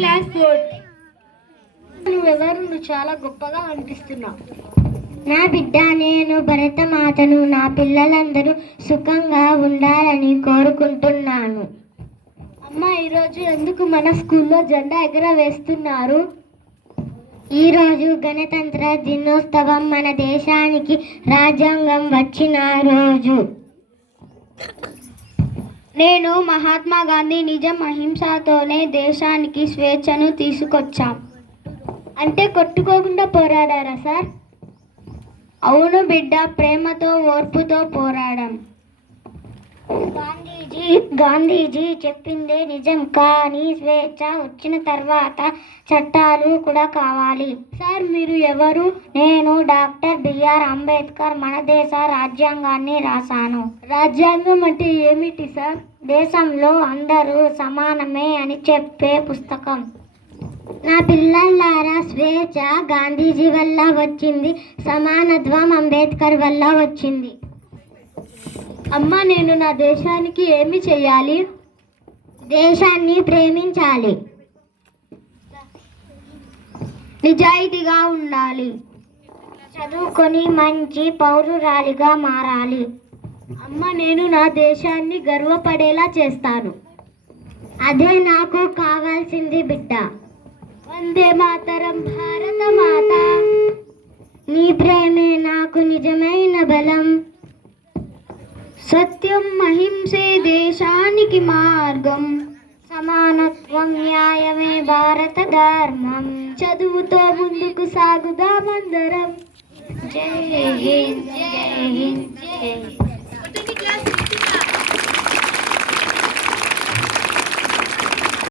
Class fourth. నువ్వు చాలా గొప్పగా అనిపిస్తున్నావు. నా బిడ్డ, నేను భరతమాతను. నా పిల్లలందరూ సుఖంగా ఉండాలని కోరుకుంటున్నాను. అమ్మ, ఈరోజు ఎందుకు మన స్కూల్లో జెండా ఎగరవేస్తున్నారు? ఈరోజు గణతంత్ర దినోత్సవం. మన దేశానికి రాజ్యాంగం వచ్చిన రోజు. నేను మహాత్మా గాంధీ నిజం అహింసతోనే దేశానికి స్వేచ్ఛను తీసుకొచ్చాం. అంటే కొట్టుకోకుండా పోరాడారా సార్? అవును బిడ్డ, ప్రేమతో ఓర్పుతో పోరాడాం. గాంధీజీ చెప్పిందే నిజం, కానీ స్వేచ్ఛ వచ్చిన తర్వాత చట్టాలు కూడా కావాలి. సార్, మీరు ఎవరు? నేను డాక్టర్ బిఆర్ అంబేద్కర్. మన దేశ రాజ్యాంగాన్ని రాశాను. రాజ్యాంగం అంటే ఏమిటి సార్? దేశంలో అందరూ సమానమే అని చెప్పే పుస్తకం. నా పిల్లలారా, స్వేచ్ఛ గాంధీజీ వల్ల వచ్చింది, సమానత్వం అంబేద్కర్ వల్ల వచ్చింది. అమ్మ, నేను నా దేశానికి ఏమి చేయాలి? దేశాన్ని ప్రేమించాలి, నిజాయితీగా ఉండాలి, చదువుకొని మంచి పౌరురాలిగా మారాలి. అమ్మ, నేను నా దేశాన్ని గర్వపడేలా చేస్తాను. అదే నాకు కావాల్సింది బిడ్డ. వందే మాతరం, భారత మాత. నీ ప్రేమే నాకు నిజమైన బలం. సత్యం అహింసే దేశానికి మార్గం. సమానత్వం న్యాయమే భారత ధర్మం. చదువుతో ముందుకు సాగుదామందరం. జై హింద్, జై హింద్, జై హింద్.